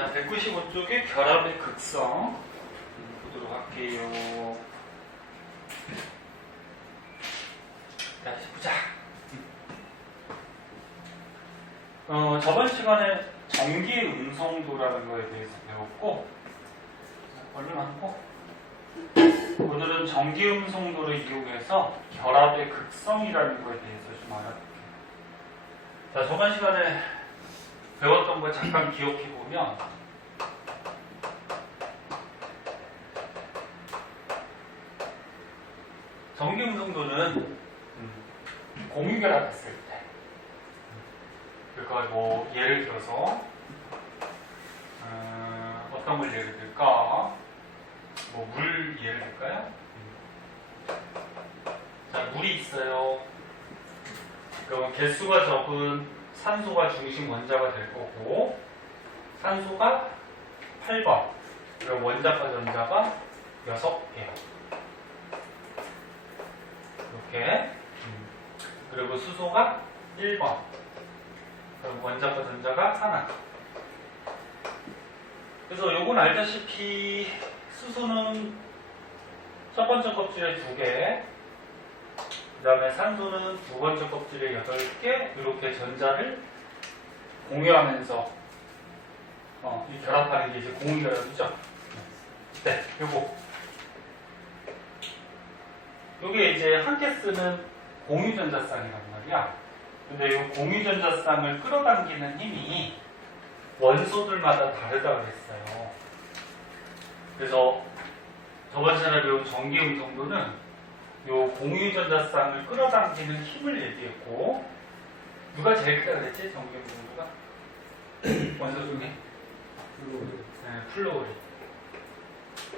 자, 195쪽의 결합의 극성 보도록 할게요. 다시 보자. 저번 시간에 전기 음성도라는 거에 대해서 배웠고, 얼른 하고, 오늘은 전기 음성도를 이용해서 결합의 극성이라는 거에 대해서 좀 알아볼게요. 자, 저번 시간에 배웠던 거 잠깐 기억해 보면, 전기 음성도는 공유결합했을 때, 그러니까 뭐 예를 들어서 어떤 걸 예를 들까? 뭐 물 예를 들까요? 자, 물이 있어요. 그럼 개수가 적은 산소가 중심 원자가 될 거고, 산소가 8번, 그리고 원자과 전자가 6개요. 이렇게. 그리고 수소가 1번, 그럼 원자과 전자가 하나. 그래서 요건 알다시피 수소는 첫 번째 껍질에 2개, 그 다음에 산소는 두 번째 껍질에 8개, 이렇게 전자를 공유하면서 이 결합하는 게 이제 공유결합이죠. 네, 요게 이제 함께 쓰는 공유전자쌍이란 말이야. 근데 이 공유전자쌍을 끌어당기는 힘이 원소들마다 다르다고 했어요. 그래서 저번 시간에 배운 전기음성도는 이 공유전자쌍을 끌어당기는 힘을 얘기했고, 누가 제일 크다 그랬지? 전기음성도가? 원소 중에? 네, 플루오린.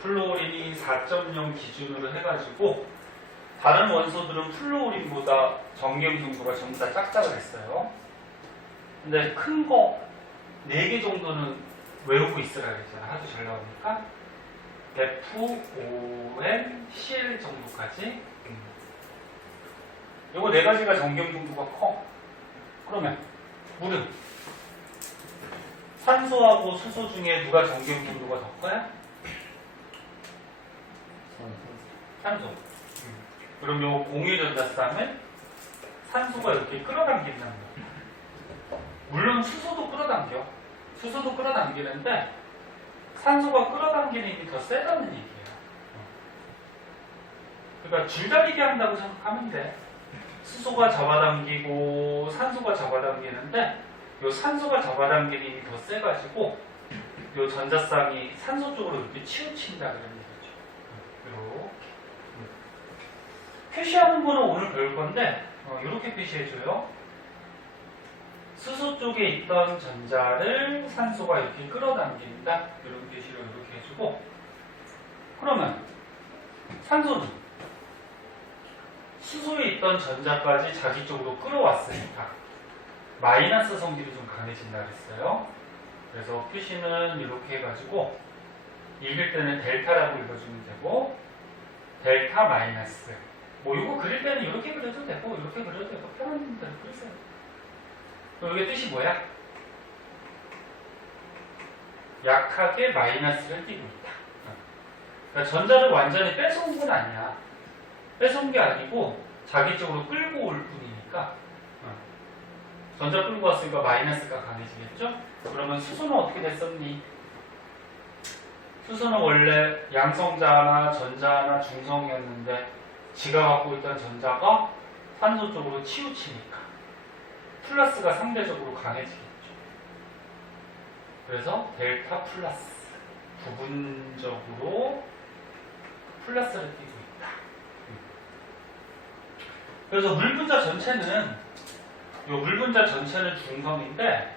플루오린이 4.0 기준으로 해가지고 다른 원소들은 플루오린보다 전기음성도가 전부 다 작다고 했어요. 근데 큰 거 4개 정도는 외우고 있으라 그랬잖아. 하도 잘 나오니까. F, O, N, Cl 정도까지. 요거 4가지가 전기음성도가 커. 그러면 물은 산소하고 수소 중에 누가 전기음성도가 더 커요? 산소. 그럼 요 공유전자쌍을 산소가 이렇게 끌어당긴다는 거예요. 물론 수소도 끌어당겨. 수소도 끌어당기는데 산소가 끌어당기는 힘이 더 세다는 얘기예요. 그러니까 줄다리기 한다고 생각하면 돼. 수소가 잡아당기고 산소가 잡아당기는데 요 산소가 잡아당기는 힘이 더 세가지고 요 전자쌍이 산소 쪽으로 이렇게 치우친다 그런 얘기죠. 이렇게. 표시하는 거는 오늘 배울 건데 이렇게 표시해줘요. 수소 쪽에 있던 전자를 산소가 이렇게 끌어당긴다. 이런 표시를 이렇게 해주고, 그러면 산소는 수소에 있던 전자까지 자기 쪽으로 끌어왔으니까 마이너스 성질이 좀 강해진다 그랬어요. 그래서 표시는 이렇게 해가지고 읽을 때는 델타라고 읽어주면 되고, 델타 마이너스. 뭐 이거 그릴 때는 이렇게 그려도 되고 이렇게 그려도 되고 편한 대로 그리세요. 그럼 이게 뜻이 뭐야? 약하게 마이너스를 띄고 있다. 그러니까 전자를 완전히 뺏어온 건 아니야. 뺏어온 게 아니고 자기 쪽으로 끌고 올 뿐이니까. 전자 끌고 왔으니까 마이너스가 강해지겠죠? 그러면 수소는 어떻게 됐었니? 수소는 원래 양성자 하나, 전자 하나, 중성이었는데 지가 갖고 있던 전자가 산소 쪽으로 치우치니까 플러스가 상대적으로 강해지겠죠. 그래서 델타 플러스, 부분적으로 플러스를 띄고 있다. 그래서 물분자 전체는, 이 물분자 전체는 중성인데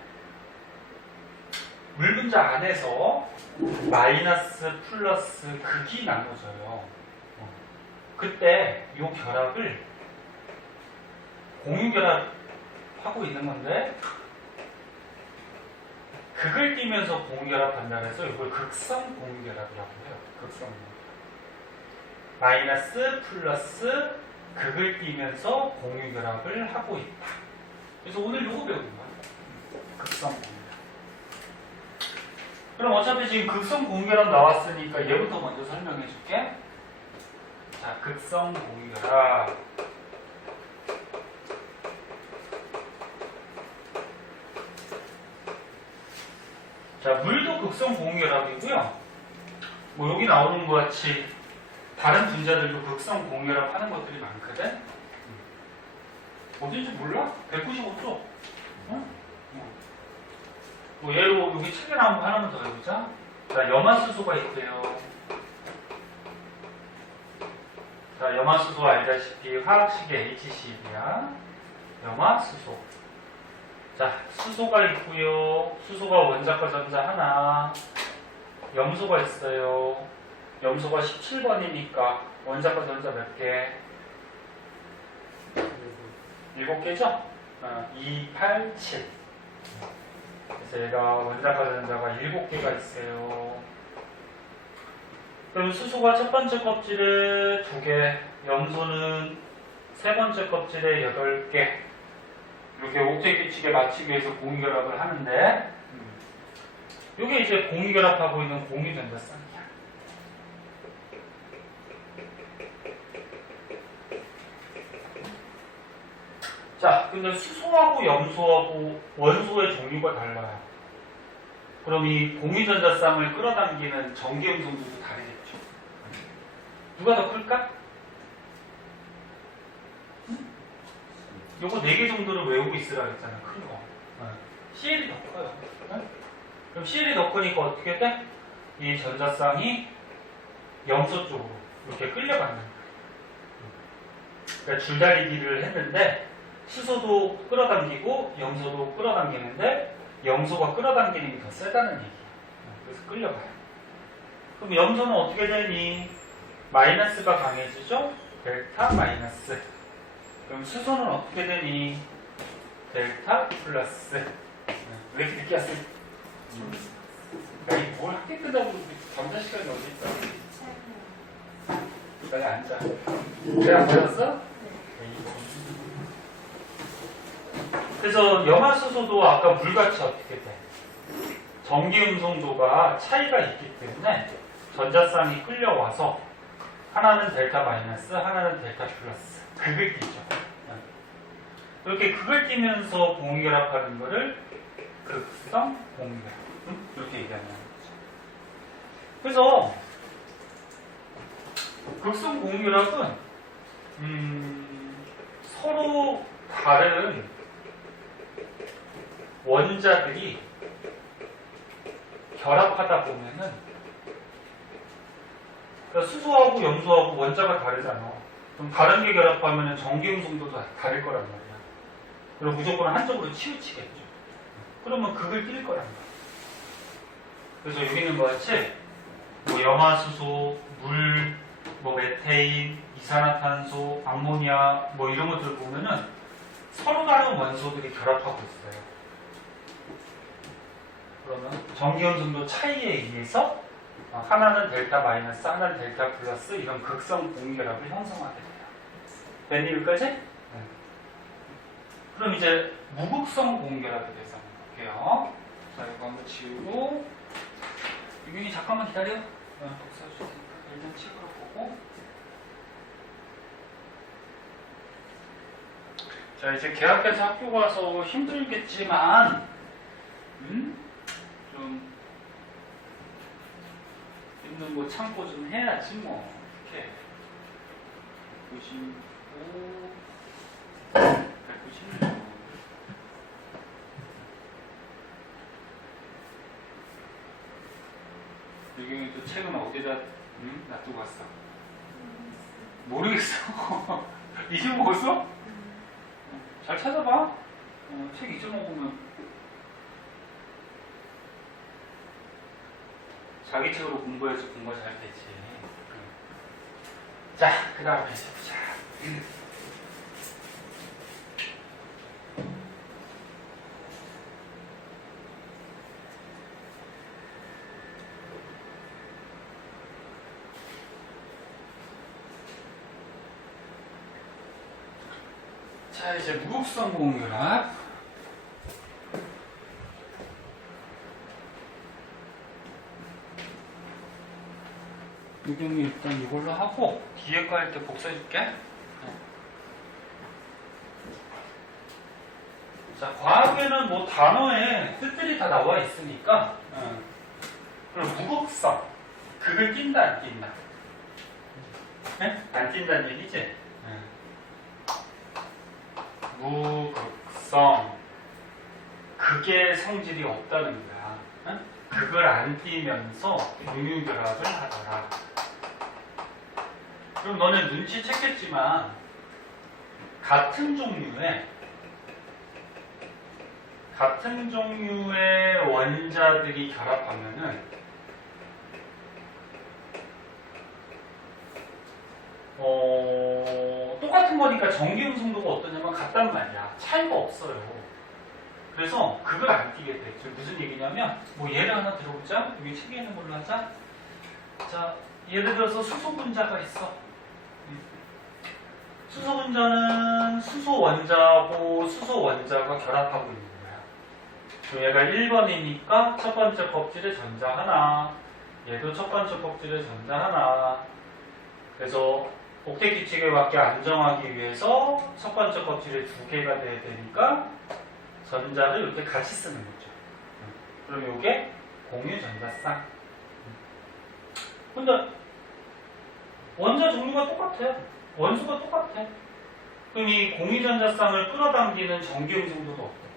물분자 안에서 마이너스 플러스 극이 나눠져요. 그때 이 결합을 공유결합하고 있는 건데, 극을 띄면서 공유결합한다고 해서 이걸 극성 공유결합이라고 해요. 극성 공유결합. 마이너스 플러스 극을 띄면서 공유결합을 하고 있다. 그래서 오늘 이거 배우는 거예요. 극성 공유결합. 그럼 어차피 지금 극성 공결합 나왔으니까 얘부터 먼저 설명해 줄게. 자, 극성 공결합. 자, 물도 극성 공결합이고요. 뭐 여기 나오는 것 같이 다른 분자들도 극성 공결합 하는 것들이 많거든. 어딘지 몰라? 195쪽. 응? 뭐 얘로 여기 책에 나온 거 하나만 더 해보자. 자, 염화수소가 있대요. 자, 염화수소 알다시피 화학식의 HCl이야. 염화수소. 자, 수소가 있고요. 수소가 원자과 전자 하나. 염소가 있어요. 염소가 17번이니까 원자과 전자 몇 개? 7개죠? 2, 8, 7. 그래서 얘가 원자과 전자가 7개가 있어요. 그럼 수소가 첫 번째 껍질에 2개, 염소는 세 번째 껍질에 8개. 이렇게 옥텟 규칙에 맞추기 위해서 공유결합을 하는데, 이게 이제 공유결합하고 있는 공유전자쌍이야. 자, 근데 수소하고 염소하고 원소의 종류가 달라요. 그럼 이 공유전자쌍을 끌어당기는 전기음성도도 다르겠죠. 누가 더 클까? 요거 4개 정도를 외우고 있으라 그랬잖아, 큰 거. CL이 더 커요. 그럼 CL이 더 크니까 어떻게 돼? 이 전자쌍이 염소 쪽으로 이렇게 끌려가는 거야. 그러니까 줄다리기를 했는데, 수소도 끌어당기고 염소도 끌어당기는데 염소가 끌어당기는 게 더 세다는 얘기야. 그래서 끌려가요. 그럼 염소는 어떻게 되니? 마이너스가 강해지죠? 델타 마이너스. 그럼 수소는 어떻게 되니? 델타 플러스. 왜 이렇게 늦게 왔어? 야, 뭘 학교 끝나고 잠자 시간이 어디 있어? 빨리 앉아. 내가 보였어? 그래서 염화수소도 아까 물같이 어떻게 돼? 전기음성도가 차이가 있기 때문에 전자쌍이 끌려와서 하나는 델타 마이너스, 하나는 델타 플러스. 극을 끼죠. 이렇게 극을 끼면서 공유결합하는 거를 극성 공유결합. 이렇게 얘기하는 거죠. 그래서 극성 공유결합은 서로 다른 원자들이 결합하다 보면은, 그러니까 수소하고 염소하고 원자가 다르잖아. 그럼 다른 게 결합하면은 전기음성도도 다를 거란 말이야. 그럼 무조건 한쪽으로 치우치겠죠. 그러면 극을 낄 거란 말이야. 그래서 여기 있는 것 같이 뭐 염화수소, 물, 뭐 메테인, 이산화탄소, 암모니아 뭐 이런 것들 보면은 서로 다른 원소들이 결합하고 있어요. 그러면 전기음성도 차이에 의해서 하나는 델타 마이너스, 하나는 델타 플러스 이런 극성 공유결합을 형성하게 돼요. 된 이유까지? 네. 그럼 이제 무극성 공유결합에 대해서 한번 볼게요. 자, 이거 한번 지우고, 유균이 잠깐만 기다려. 독서 주세요. 일단 책으로 보고. 자, 이제 개학해서 학교 가서 힘들겠지만, 좀 있는 거 참고 좀 해야지 뭐. 이렇게 95, 196. 유경이 또 책은 어디다 놔두고 갔어? 모르겠어. 잊어먹었어? 잘 찾아봐. 책 잊어먹으면 자기 책으로 공부해서 공부가 잘 되지. 자, 그 다음에 이제 보자. 자, 이제 무극성 공유결합. 유경이 일단 이걸로 하고 뒤에 거 할 때 복사해줄게. 자, 과학에는 뭐 단어에 뜻들이 다 나와 있으니까 그럼 무극성 그걸 띈다 안 띈다? 네? 안 띈다는 얘기지? 무극성 극의 성질이 없다는 거야. 그걸 안 띄면서 공유결합을 하더라. 그럼 너네 눈치챘겠지만 같은 종류의 원자들이 결합하면은 똑같은 거니까 전기 음성도가 어떠냐면 같단 말이야. 차이가 없어요. 그래서 그걸 안 띄게 돼. 무슨 얘기냐면 뭐 예를 하나 들어보자. 여기 책에 있는 걸로 하자. 자, 예를 들어서 수소 분자가 있어. 수소 분자는 수소 원자하고 수소 원자가 결합하고 있는 거야. 그럼 얘가 1번이니까 첫 번째 껍질에 전자 하나, 얘도 첫 번째 껍질에 전자 하나. 그래서 옥텟 규칙에 맞게 안정하기 위해서 첫 번째 껍질에 두 개가 돼야 되니까 전자를 이렇게 같이 쓰는 거죠. 그럼 이게 공유 전자쌍. 근데 원자 종류가 똑같아요. 원수가 똑같아. 그럼 이 공유 전자쌍을 끌어당기는 전기 음성도도 없대.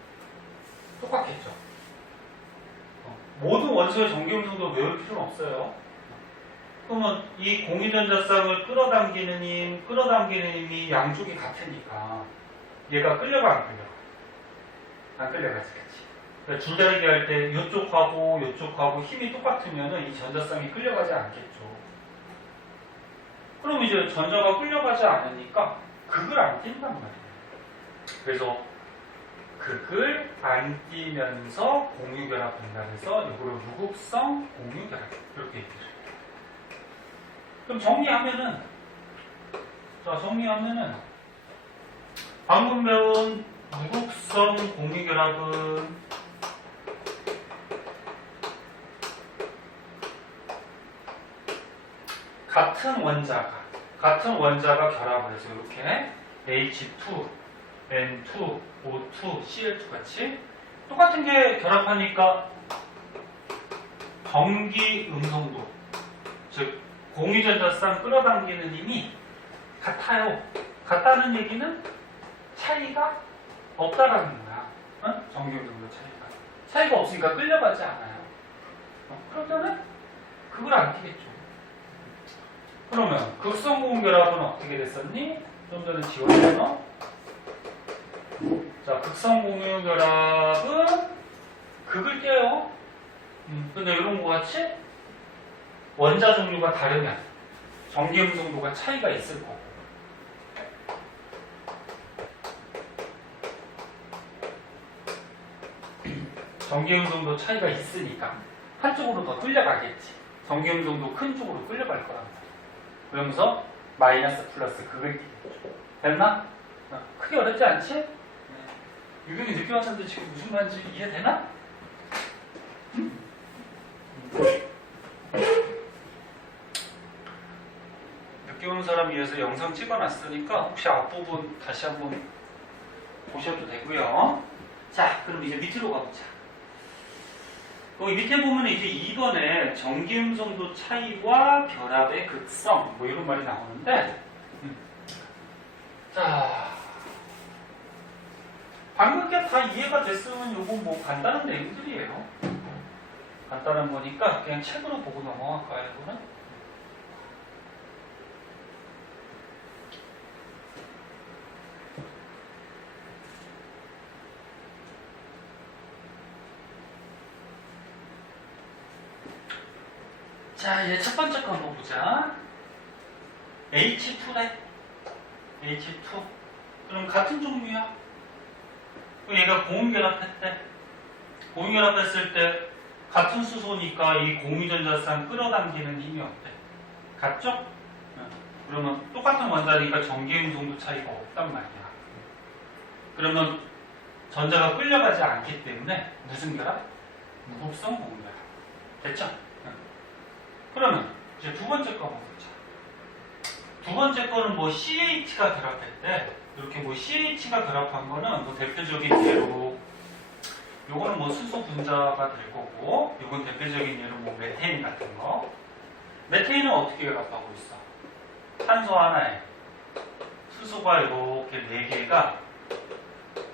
똑같겠죠. 모든 원소의 전기 음성도 외울 필요는 없어요. 그러면 이 공유 전자쌍을 끌어당기는 힘이 양쪽이 같으니까 얘가 끌려가 안 끌려가? 안 끌려가지, 그치? 그러니까 줄다리기 할 때 이쪽하고 힘이 똑같으면 이 전자쌍이 끌려가지 않겠죠. 그럼 이제 전자가 끌려가지 않으니까 극을 안 띈단 말이에요. 그래서 극을 안 띄면서 공유결합한다 해서 이거를 무극성 공유결합 이렇게 얘기해요. 그럼 정리하면은 방금 배운 무극성 공유결합은 같은 원자가 결합을 해서 이렇게 H2, N2, O2, Cl2 같이 똑같은 게 결합하니까 전기 음성도, 즉 공유전자쌍 끌어당기는 힘이 같아요. 같다는 얘기는 차이가 없다라는 거야. 전기 음성도 차이가 없으니까 끌려가지 않아요. 그러면은 그걸 안 띄겠죠. 그러면 극성 공유결합은 어떻게 됐었니? 좀 전에 지웠잖아. 자, 극성 공유결합은 극을 띄어요. 근데 이런 거 같이 원자 종류가 다르면 전기 음성도가 차이가 있을 거고. 전기 음성도 차이가 있으니까 한쪽으로 더 끌려가겠지. 전기 음성도 큰 쪽으로 끌려갈 거란 말이야. 그러면서 마이너스 플러스 극을 띄겠죠. 됐나? 크게 어렵지 않지? 유경이 늦게 왔는데 지금 무슨 말인지 이해되나? 늦게 오는 사람 위해서 영상 찍어놨으니까 혹시 앞부분 다시 한번 보셔도 되고요. 자, 그럼 이제 밑으로 가보자. 여기 밑에 보면 이제 2번에 전기음성도 차이와 결합의 극성 뭐 이런 말이 나오는데 자, 방금 게 다 이해가 됐으면 요거 뭐 간단한 내용들이에요. 간단한 거니까 그냥 책으로 보고 넘어갈까요, 이거는? 자, 이제 첫 번째 거 한번 보자. H2래. H2. 그럼 같은 종류야. 얘가 공유결합했대. 공유결합했을 때 같은 수소니까 이 공유전자쌍 끌어당기는 힘이 어때? 같죠? 그러면 똑같은 원자니까 전기음성도 차이가 없단 말이야. 그러면 전자가 끌려가지 않기 때문에 무슨 결합? 무극성 공유결합. 됐죠? 그러면 이제 두 번째 거 한번 보자. 두 번째 거는 뭐 CH가 결합했대. 이렇게 뭐 CH가 결합한 거는 뭐 대표적인 예로 요거는 뭐 수소 분자가 될 거고, 요건 대표적인 예로 뭐 메테인 같은 거. 메테인은 어떻게 결합하고 있어? 탄소 하나에 수소가 이렇게 4개가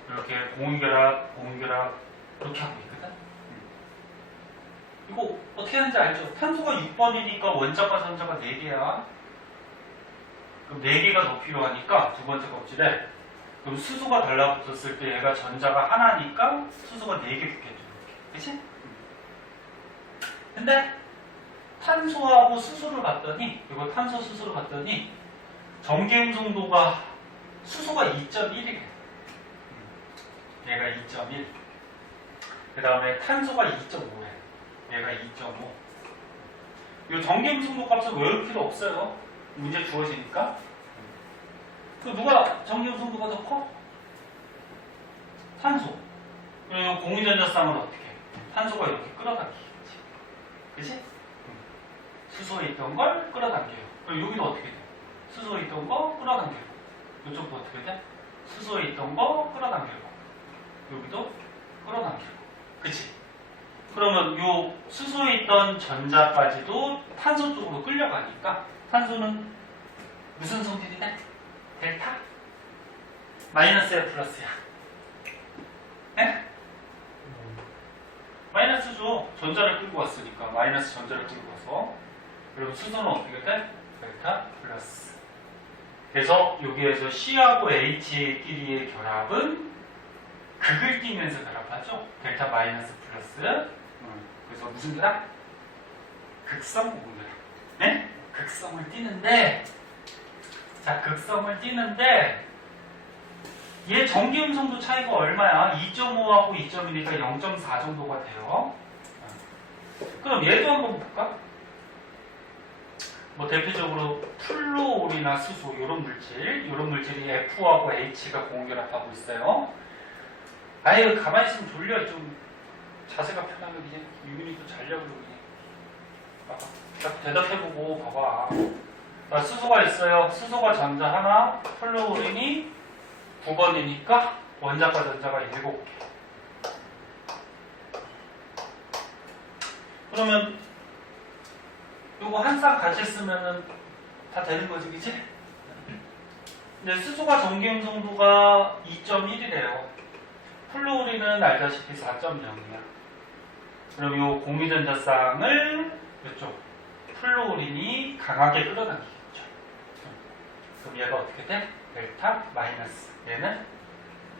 이렇게 공유결합 이렇게 하고 있거든. 이거 어떻게 하는지 알죠? 탄소가 6번이니까 원자과 전자가 4개야. 그럼 4개가 더 필요하니까 두 번째 껍질에, 그럼 수소가 달라붙었을 때 얘가 전자가 하나니까 수소가 4개 붙겠죠. 그치? 근데 탄소하고 수소를 봤더니, 이거 탄소 수소를 봤더니 전기음성도가 수소가 2.1이래. 얘가 2.1. 그 다음에 탄소가 2.5래. 얘가 2.5. 이 전기음성도 값을 외울 필요 없어요. 문제 주어지니까. 그 누가 전기음성도가 더 커? 탄소. 그리고 공유전자쌍은 어떻게 해? 탄소가 이렇게 끌어당기겠지. 그치? 수소에 있던 걸 끌어당겨요. 그리고 여기도 어떻게 돼? 수소에 있던 거 끌어당기고. 이쪽도 어떻게 돼? 수소에 있던 거 끌어당기고. 여기도 끌어당기고. 그치? 그러면 요 수소에 있던 전자까지도 탄소 쪽으로 끌려가니까 탄소는 무슨 성질이 돼? 델타? 마이너스야 플러스야? 네? 마이너스죠. 전자를 끌고 왔으니까 마이너스 전자를 끌고 와서. 그리고 수소는 어떻게 돼? 델타 플러스. 그래서 여기에서 C하고 H끼리의 결합은 극을 띄면서 결합하죠. 델타 마이너스 플러스. 그래서 무슨 결합? 극성 공결합. 네? 극성을 띄는데, 자, 극성을 띄는데, 얘 전기음성도 차이가 얼마야? 2.5하고 2.2니까 0.4 정도가 돼요. 그럼 얘도 한번 볼까? 뭐 대표적으로 플루올이나 수소 이런 물질이 F하고 H가 공결합하고 있어요. 아유, 가만히 있으면 졸려. 좀 자세가 편하게 그냥 유민이도 자려고 그냥. 봐봐. 대답해보고 봐봐. 자, 수소가 있어요. 수소가 전자 하나, 플루오린이 9번이니까 원자과 전자가 7개. 그러면 요거 한 쌍 같이 쓰면은 다 되는 거지, 그치? 근데 수소가 전기음성도가 2.1이래요. 플루오린은 알다시피 4.0이야. 그럼 요 공유전자쌍을 이쪽 플루오린이 강하게 끌어당기겠죠. 그럼 얘가 어떻게 돼? 델타 마이너스. 얘는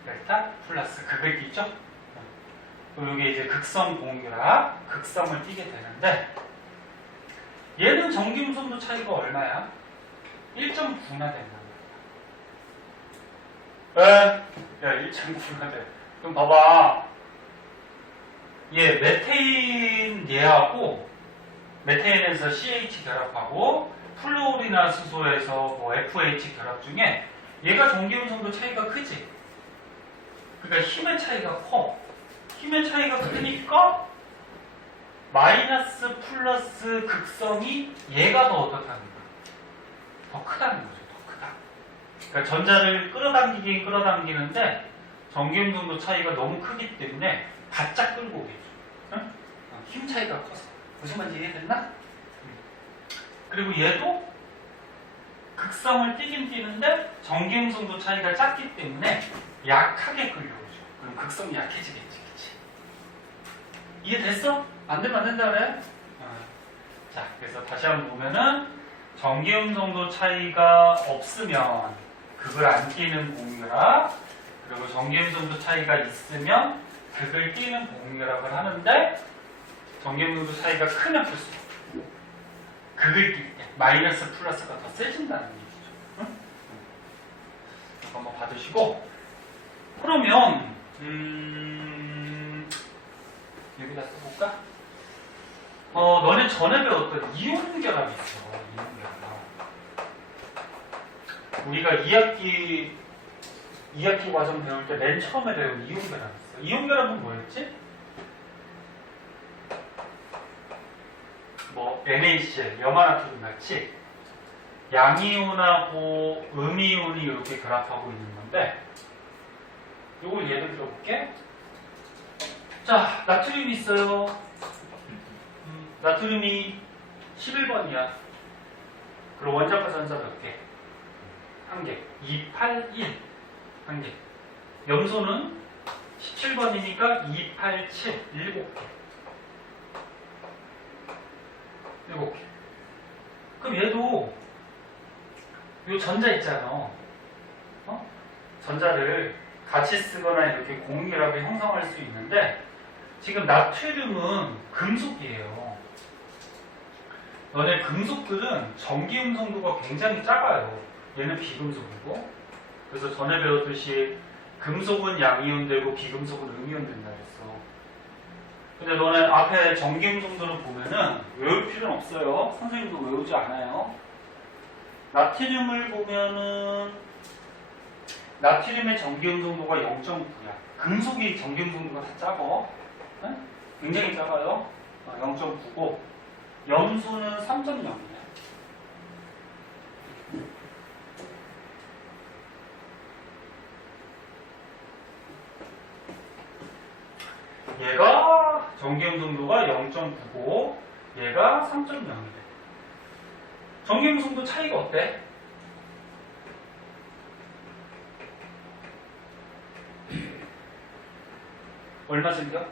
델타 플러스. 극을 띄죠? 그리고 이게 이제 극성 공유라 극성을 띄게 되는데, 얘는 전기음성도 차이가 얼마야? 1.9나 된다. 야, 1.9나 돼. 그럼 봐봐. 얘 메테인 얘하고 메테인에서 CH 결합하고 플루오리나 수소에서 뭐 FH 결합 중에 얘가 전기음성도 차이가 크지? 그러니까 힘의 차이가 커. 힘의 차이가 크니까 마이너스 플러스 극성이 얘가 더 어떻다는 거야? 더 크다는 거죠. 더 크다. 그러니까 전자를 끌어당기긴 끌어당기는데 전기음성도 차이가 너무 크기 때문에 바짝 끌고 오겠죠. 응? 힘 차이가 커서. 무슨 말인지 이해됐나? 그리고 얘도 극성을 띄긴 띄는데 전기음성도 차이가 작기 때문에 약하게 끌려오죠. 그럼 극성이 약해지겠지. 그치? 이해됐어? 안 되면 안 된다 그래? 자, 그래서 다시 한번 보면은 전기음성도 차이가 없으면 극을 안 띄는 공유결합, 그리고 전기음성도 차이가 있으면 극을 띄는 공유결합을 하는데, 전기음성도 차이가 크면 클수록 극을 띌 때 마이너스 플러스가 더 세진다는 얘기죠. 응? 이거 한번 받으시고, 그러면 여기다 써볼까? 너네 전에 배웠던 이온 결합이 있어. 이온 결합. 우리가 2학기 과정 배울 때 맨 처음에 배운 이온 결합이 있어. 이온 결합은 뭐였지? 그래서 NaCl, 염화나트륨 같이 양이온하고 음이온이 이렇게 결합하고 있는 건데, 이걸 예를 들어 볼게. 자, 나트륨이 있어요. 나트륨이 11번이야. 그럼 원자과 전자 몇 개? 한 개. 281. 한 개. 염소는 17번이니까 287. 7개. 7개. 그럼 얘도 요 전자 있잖아. 어? 전자를 같이 쓰거나 이렇게 공유결합을 형성할 수 있는데, 지금 나트륨은 금속이에요. 너네 금속들은 전기 음성도가 굉장히 작아요. 얘는 비금속이고. 그래서 전에 배웠듯이 금속은 양이온 되고 비금속은 음이온 된다 그랬어. 근데 너네 앞에 전기 음성도를 보면은 외울 필요는 없어요. 선생님도 외우지 않아요. 나트륨을 보면은 나트륨의 전기 음성도가 0.9야. 금속이 전기 음성도가 다 작아. 네? 굉장히 작아요. 0.9고 염소는 3.0이야. 얘가 전기 음성도가 0.9고 얘가 3.0이래. 전기 음성도 차이가 어때? 얼마 생겨?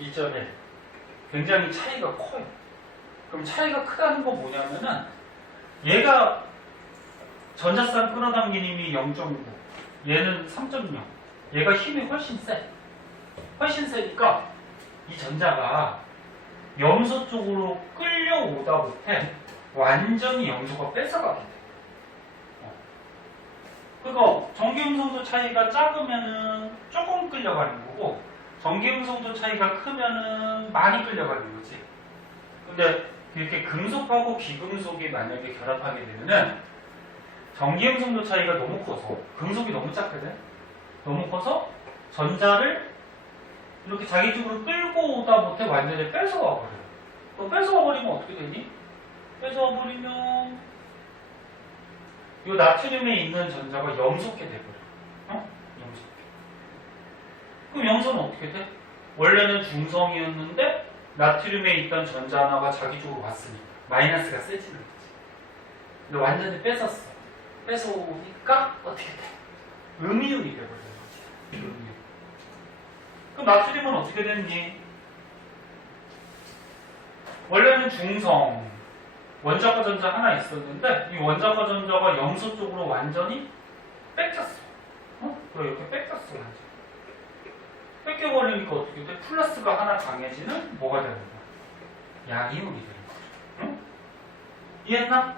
2.1. 굉장히 차이가 커요. 그럼 차이가 크다는 건 뭐냐면은 얘가 전자쌍 끌어당기는 힘이 0.9, 얘는 3.0. 얘가 힘이 훨씬 세. 훨씬 세니까 이 전자가 염소 쪽으로 끌려오다 못해 완전히 염소가 뺏어가게 돼. 그러니까 전기음성도 차이가 작으면은 조금 끌려가는 거고, 전기음성도 차이가 크면은 많이 끌려가는 거지. 근데 이렇게 금속하고 비금속이 만약에 결합하게 되면은 전기음성도 차이가 너무 커서, 금속이 너무 작거든. 너무 커서 전자를 이렇게 자기 쪽으로 끌고 오다 못해 완전히 뺏어와 버려요. 또 뺏어와 버리면 어떻게 되니? 뺏어와 버리면 이 나트륨에 있는 전자가 염소게 돼버려. 염소게. 그럼 염소는 어떻게 돼? 원래는 중성이었는데 나트륨에 있던 전자 하나가 자기 쪽으로 왔으니까 마이너스가 세지는 거지. 근데 완전히 뺏었어. 뺏어오니까 어떻게 돼? 음이온이 돼버리는 거지. 음이온. 그럼 나트륨은 어떻게 되는지? 원래는 중성, 원자과 전자 하나 있었는데 이 원자과 전자가 염소 쪽으로 완전히 뺏겼어. 그래, 이렇게 뺏겼어. 완전. 뺏겨버리니까 어떻게 돼? 플러스가 하나 강해지는 뭐가 되는 거야? 양이온이 되는 거죠. 응? 이해했나?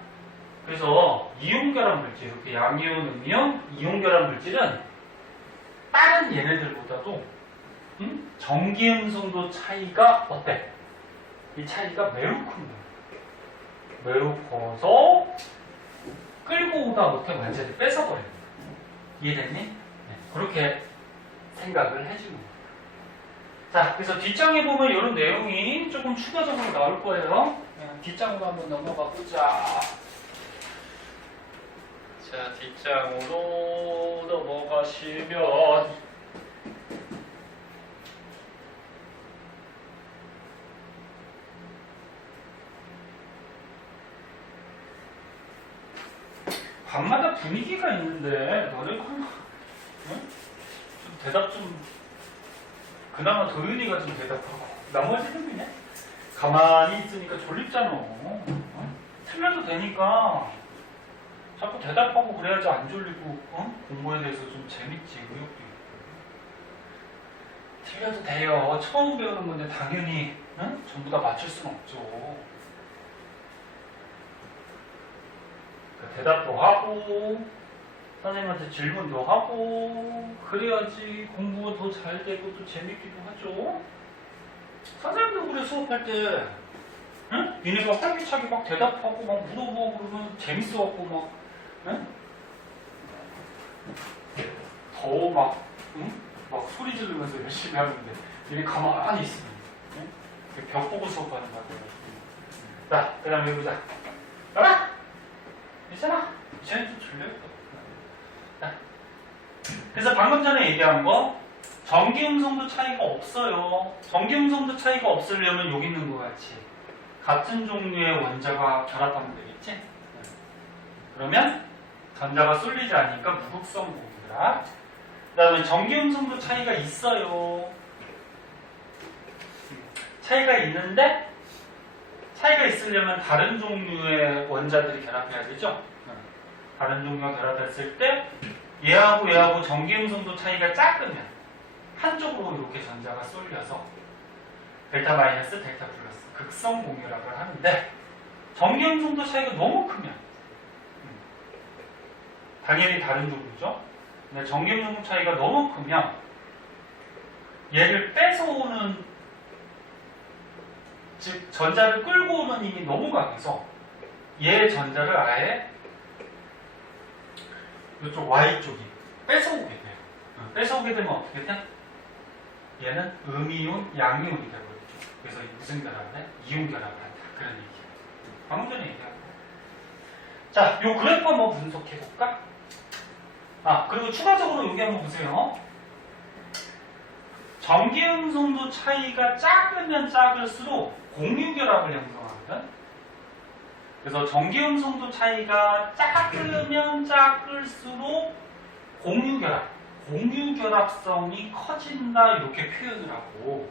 그래서 이온결합 물질, 이렇게 양이온, 음이온, 이온결합 물질은 다른 얘네들보다도 전기음성도 차이가 어때? 이 차이가 매우 큰 거야. 매우 커서 끌고 오다 못해 완전히 뺏어버리는 거야. 이해됐니? 네, 그렇게 생각을 해주는 거야. 자, 그래서 뒷장에 보면 이런 내용이 조금 추가적으로 나올 거예요. 뒷장으로 한번 넘어가 보자. 자, 뒷장으로 넘어가시면 밤마다 분위기가 있는데 너네 좀 대답 좀 그나마 도윤이가 좀 대답하고 나머지는 그냥 가만히 있으니까 졸립잖아. 틀려도 되니까 자꾸 대답하고 그래야지 안 졸리고 공부에 대해서 좀 재밌지. 의욕도 있고. 틀려도 돼요. 처음 배우는 건데 당연히 전부 다 맞출 수는 없죠. 대답도 하고 선생님한테 질문도 하고 그래야지 공부가 더 잘 되고 또 재밌기도 하죠. 선생님도 그래 수업할 때 니네가 활기차게 막 대답하고 막 물어보고 그러면 재밌어갖고 막 더 막 소리 지르면서 열심히 하는데 니네 가만히 있으면 벽 보고 수업하는 거예요. 자, 그 다음에 해보자. 알아? 있잖아. 쟤는 좀 졸려있다. 자, 그래서 방금 전에 얘기한 거 전기음성도 차이가 없어요. 전기음성도 차이가 없으려면 여기 있는 것 같이 같은 종류의 원자가 결합하면 되겠지? 그러면 전자가 쏠리지 않으니까 무극성 공유라. 그 다음에 전기음성도 차이가 있어요. 차이가 있는데 차이가 있으려면 다른 종류의 원자들이 결합해야 되죠? 다른 종류가 결합했을 때 얘하고 얘하고 전기음성도 차이가 작으면 한쪽으로 이렇게 전자가 쏠려서 델타 마이너스, 델타 플러스 극성 공유라고 하는데 전기음성도 차이가 너무 크면 당연히 다른 종류죠. 근데 전기음성 차이가 너무 크면 얘를 뺏어오는 즉 전자를 끌고 오는 힘이 너무 강해서 얘 전자를 아예 이쪽 Y쪽이 뺏어오게 돼요. 뺏어오게 되면 어떻게 돼? 얘는 음이온, 양이온이 되버리죠. 그래서 무슨 결합을 해? 이온 결합을 한다. 그런 얘기예요. 방금 전에 얘기한 거. 자, 요 그래프 한번 분석해볼까? 그리고 추가적으로 여기 한번 보세요. 전기음성도 차이가 작으면 작을수록 공유결합을 형성하거든. 그래서 전기음성도 차이가 작으면 작을수록 공유결합성이 커진다 이렇게 표현을 하고,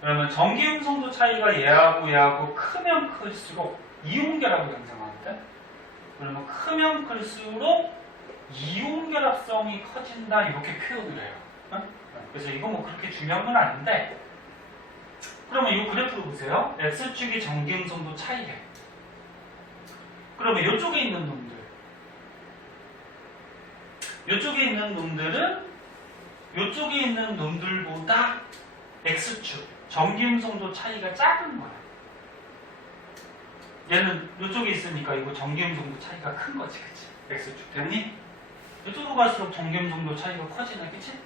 그러면 전기음성도 차이가 얘하고 크면 클수록 이온결합을 형성하거든. 그러면 크면 클수록 이온결합성이 커진다 이렇게 표현을 해요. 그래서 이거 뭐 그렇게 중요한 건 아닌데, 그러면 이 그래프를 보세요. X축이 전기음성도 차이래. 그러면 이쪽에 있는 놈들, 이쪽에 있는 놈들은 이쪽에 있는 놈들보다 X축 전기음성도 차이가 작은 거야. 얘는 이쪽에 있으니까 이거 전기음성도 차이가 큰 거지, 그치? X축 됐니? 이쪽으로 갈수록 전기음성도 차이가 커지네, 그치?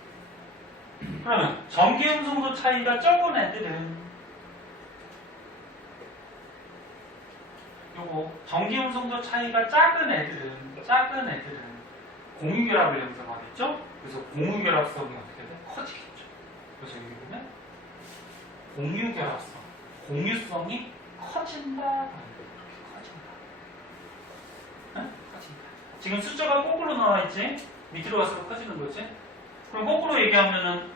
그러면 전기음성도 차이가 적은 애들은 요거 전기음성도 차이가 작은 애들은 공유결합을 형성하겠죠? 그래서 공유결합성이 어떻게 돼? 커지겠죠. 그래서 여기 보면 공유결합성, 공유성이 커진다. 이렇게 커진다. 네? 커진다. 지금 숫자가 거꾸로 나와 있지? 밑으로 갈수록 커지는 거지? 그럼 거꾸로 얘기하면은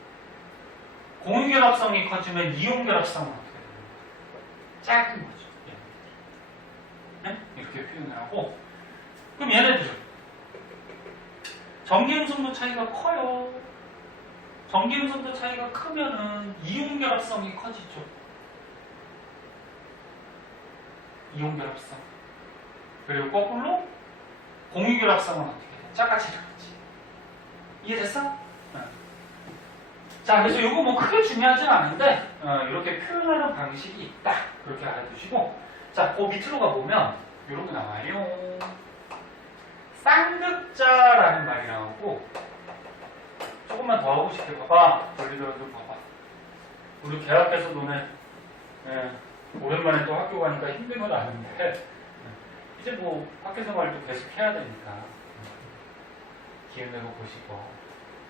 공유결합성이 커지면 이온결합성은 어떻게 되는 거야? 작은 거죠. 네? 이렇게 표현을 하고, 그럼 얘네들은 전기음성도 차이가 커요. 전기음성도 차이가 크면은 이온결합성이 커지죠. 이온결합성. 그리고 거꾸로 공유결합성은 어떻게 돼? 작아지는 거지. 이해됐어? 자, 그래서 이거 뭐 크게 중요하진 않은데 이렇게 표현하는 방식이 있다. 그렇게 알아두시고, 자, 그 밑으로 가보면 이런 거 나와요. 쌍극자라는 말이 나오고, 조금만 더 하고 싶게 봐봐. 원리대로 좀 봐봐. 우리 계약해서 너네 오랜만에 또 학교 가니까 힘든 건 아는데 이제 뭐 학교 생활도 계속 해야 되니까 기회 내고 보시고.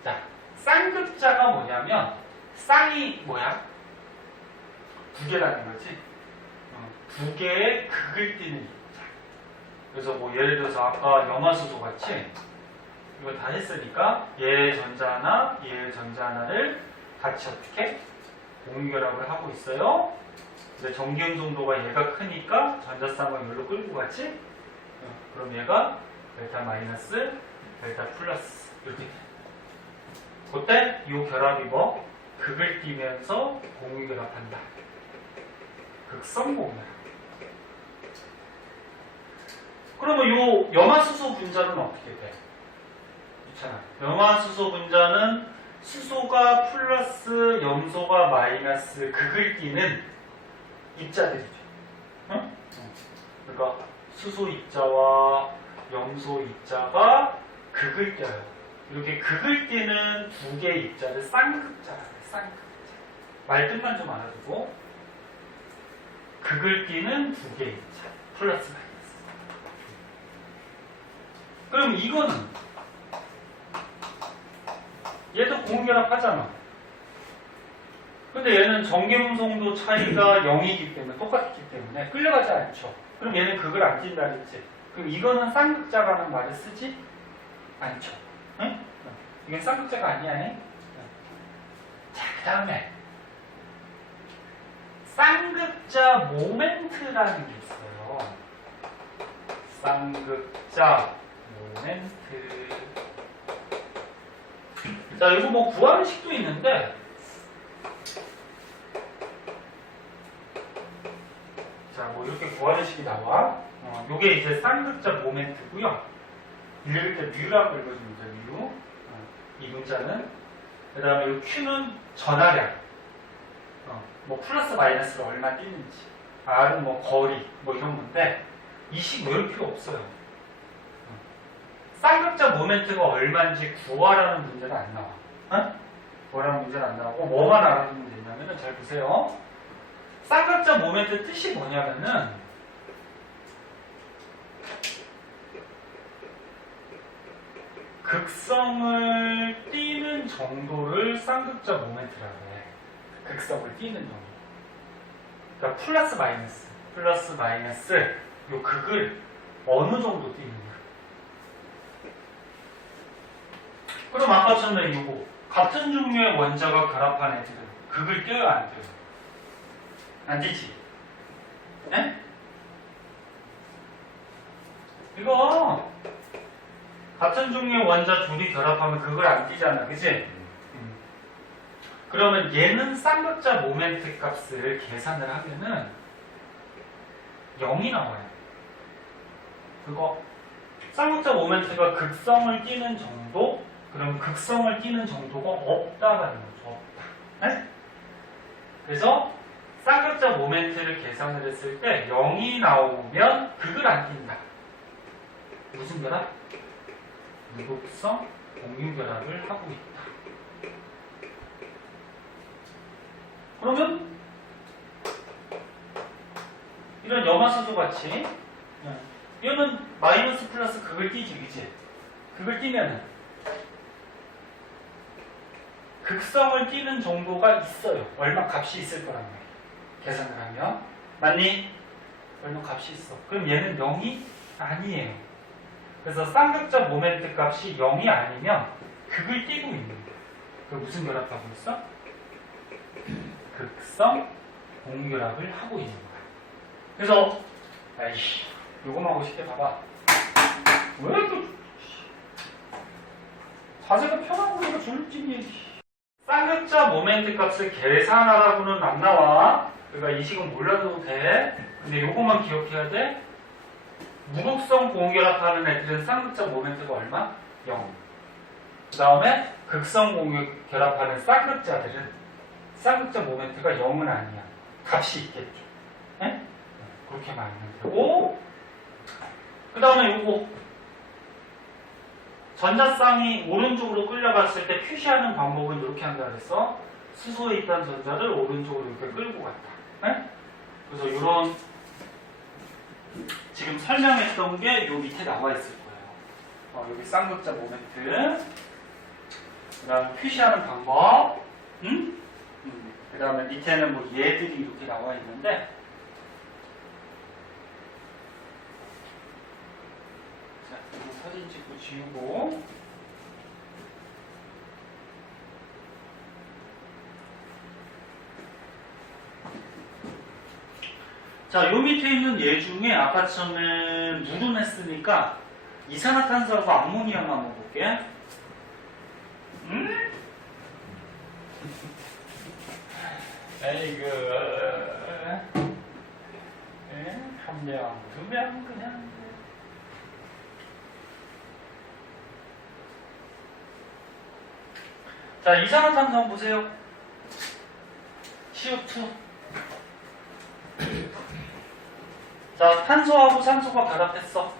자, 쌍극자가 뭐냐면 쌍이 뭐야? 두 개라는 거지. 두 개의 극을 띠는 입자. 그래서 뭐 예를 들어서 아까 염화수소 같이 이거 다 했으니까 얘 전자 하나, 얘 전자 하나를 같이 어떻게 공유결합을 하고 있어요. 근데 전기음성도가 얘가 크니까 전자쌍을 여기로 끌고 갔지. 그럼 얘가 델타 마이너스, 델타 플러스 이렇게 돼. 그때 이 결합이 뭐? 극을 띠면서 공유결합한다. 극성 공유결합. 그러면 이 염화수소 분자는 어떻게 돼? 있잖아. 염화수소 분자는 수소가 플러스 염소가 마이너스 극을 띠는 입자들이죠. 응? 그러니까 수소 입자와 염소 입자가 극을 띄어요. 이렇게 극을 띠는 두 개의 입자를 쌍극자라고 해요. 쌍극자. 말뜻만 좀 알아두고. 극을 띄는 두 개의 차. 플러스 마이너스. 그럼 이거는 얘도 공결합하잖아. 근데 얘는 전기음성도 차이가 0이기 때문에 똑같기 때문에 끌려가지 않죠. 그럼 얘는 극을 안 띈다 그랬지. 그럼 이거는 쌍극자라는 말을 쓰지 않죠. 응? 이건 쌍극자가 아니야. 응? 자, 그 다음에 쌍극자 모멘트라는 게 있어요. 쌍극자 모멘트. 자, 이거 뭐 구하는 식도 있는데, 자, 뭐 이렇게 구하는 식이 나와. 요게 이제 쌍극자 모멘트고요. 읽을 때 뮤라고 읽어주면 돼요. 뮤. 이 문자는. 그 다음에 이 Q는 전하량. 뭐 플러스 마이너스를 얼마 뛰는지. R은 뭐 거리, 뭐 이런 건데, 이 식 외울 필요 없어요. 쌍극자 모멘트가 얼마인지 구하라는 문제는 안 나와. 구하라는 문제는 안 나오고, 뭐만 알아두면 되냐면은, 잘 보세요. 쌍극자 모멘트 뜻이 뭐냐면은, 극성을 띄는 정도를 쌍극자 모멘트라고 해. 극성을 띄는 정도. 그러니까 플러스 마이너스, 요 극을 어느 정도 띄는 거야. 그럼 아까처럼 이거 같은 종류의 원자가 결합한 애들은 극을 띄어요, 안 띄어요? 안 띄지? 네? 이거 같은 종류의 원자 둘이 결합하면 극을 안 띄잖아, 그치? 그러면 얘는 쌍극자 모멘트 값을 계산을 하면은 0이 나와요. 그거 쌍극자 모멘트가 극성을 띄는 정도? 그럼 극성을 띄는 정도가 없다라는 거죠. 없다. 네? 그래서 쌍극자 모멘트를 계산을 했을 때 0이 나오면 극을 안 띈다. 무슨 결합? 무극성 공유결합을 하고 있다. 그러면 이런 염화수소 같이 얘는 마이너스 플러스 극을 띄지, 그치? 극을 띄면은 극성을 띄는 정도가 있어요. 얼마 값이 있을 거란 말이에요. 계산을 하면. 맞니? 얼마 값이 있어. 그럼 얘는 0이 아니에요. 그래서 쌍극자 모멘트 값이 0이 아니면 극을 띄고 있는 거예요. 그 무슨 결합하고 있어? 극성 공결합을 하고 있는 거야. 그래서 아이씨, 요거만 하고 싶게 봐봐. 왜 또 자세가 편하고 이거 졸립지니. 쌍극자 모멘트 값을 계산하라고는 안 나와. 그러니까 이 식은 몰라도 돼. 근데 요것만 기억해야 돼. 무극성 공결합하는 애들은 쌍극자 모멘트가 얼마? 0. 그 다음에 극성 공결합하는 쌍극자들은 쌍극자 모멘트가 0은 아니야. 값이 있겠죠. 네? 그렇게 말하면 되고, 그 다음에 요거 전자쌍이 오른쪽으로 끌려갔을 때 표시하는 방법은 이렇게 한다 그랬어. 수소에 있던 전자를 오른쪽으로 이렇게 끌고 갔다. 네? 그래서 이런 지금 설명했던 게 요 밑에 나와 있을 거예요. 여기 쌍극자 모멘트, 그 다음에 표시하는 방법, 그 다음에 밑에는 뭐 얘들이 이렇게 나와 있는데, 자, 이거 사진 찍고 지우고, 자, 요 밑에 있는 얘 중에 아까 처음에 물은 했으니까 이산화탄소하고 암모니아만 한번 볼게. 에이그, 한 명, 두 명, 그냥. 자, 이산화탄소 한번 보세요. CO2. 자, 탄소하고 산소가 결합했어.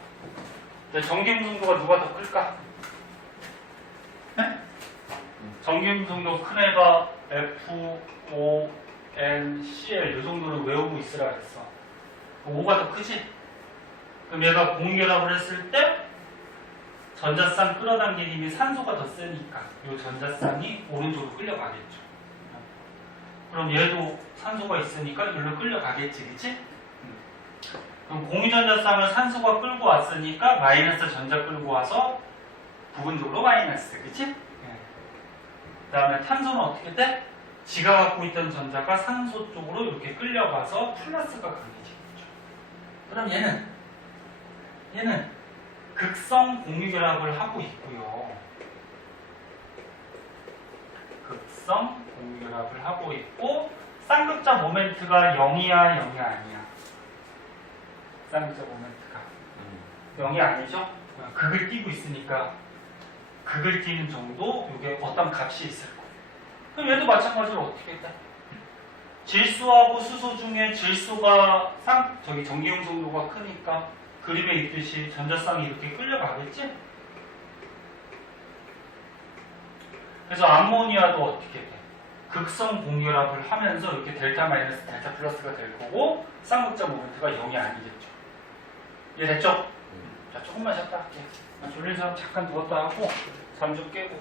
전기음성도가 누가 더 클까? 네? 전기음성도 큰 애가 F, O, N, Cl 이 정도는 외우고 있으라 그랬어. 5가 더 크지? 그럼 얘가 공유결합을 했을 때 전자쌍 끌어당기는 힘이 산소가 더 세니까 이 전자쌍이 오른쪽으로 끌려가겠죠. 그럼 얘도 산소가 있으니까 여기로 끌려가겠지, 그치? 그럼 공유전자쌍을 산소가 끌고 왔으니까 마이너스 전자 끌고 와서 부분적으로 마이너스, 그치? 그 다음에 탄소는 어떻게 돼? 지가 갖고 있던 전자가 산소 쪽으로 이렇게 끌려가서 플러스가 강해지겠죠. 그럼 얘는 극성 공유결합을 하고 있고요. 극성 공유결합을 하고 있고 쌍극자 모멘트가 0이야 0이 아니야? 쌍극자 모멘트가 0이 아니죠? 극을 띄고 있으니까 극을 띄는 정도 이게 어떤 값이 있을 거예요. 그럼 얘도 마찬가지로 어떻게 돼? 질소하고 수소 중에 질소가 전기 용성도가 크니까 그림에 있듯이 전자쌍이 이렇게 끌려가겠지? 그래서 암모니아도 어떻게 돼? 극성 공유결합을 하면서 이렇게 델타 마이너스 델타 플러스가 될 거고 쌍극자 모멘트가 0이 아니겠죠. 이해됐죠? 자, 조금만 쉬었다 할게요. 졸린 사람 잠깐 누웠다 하고 잠 좀 깨고.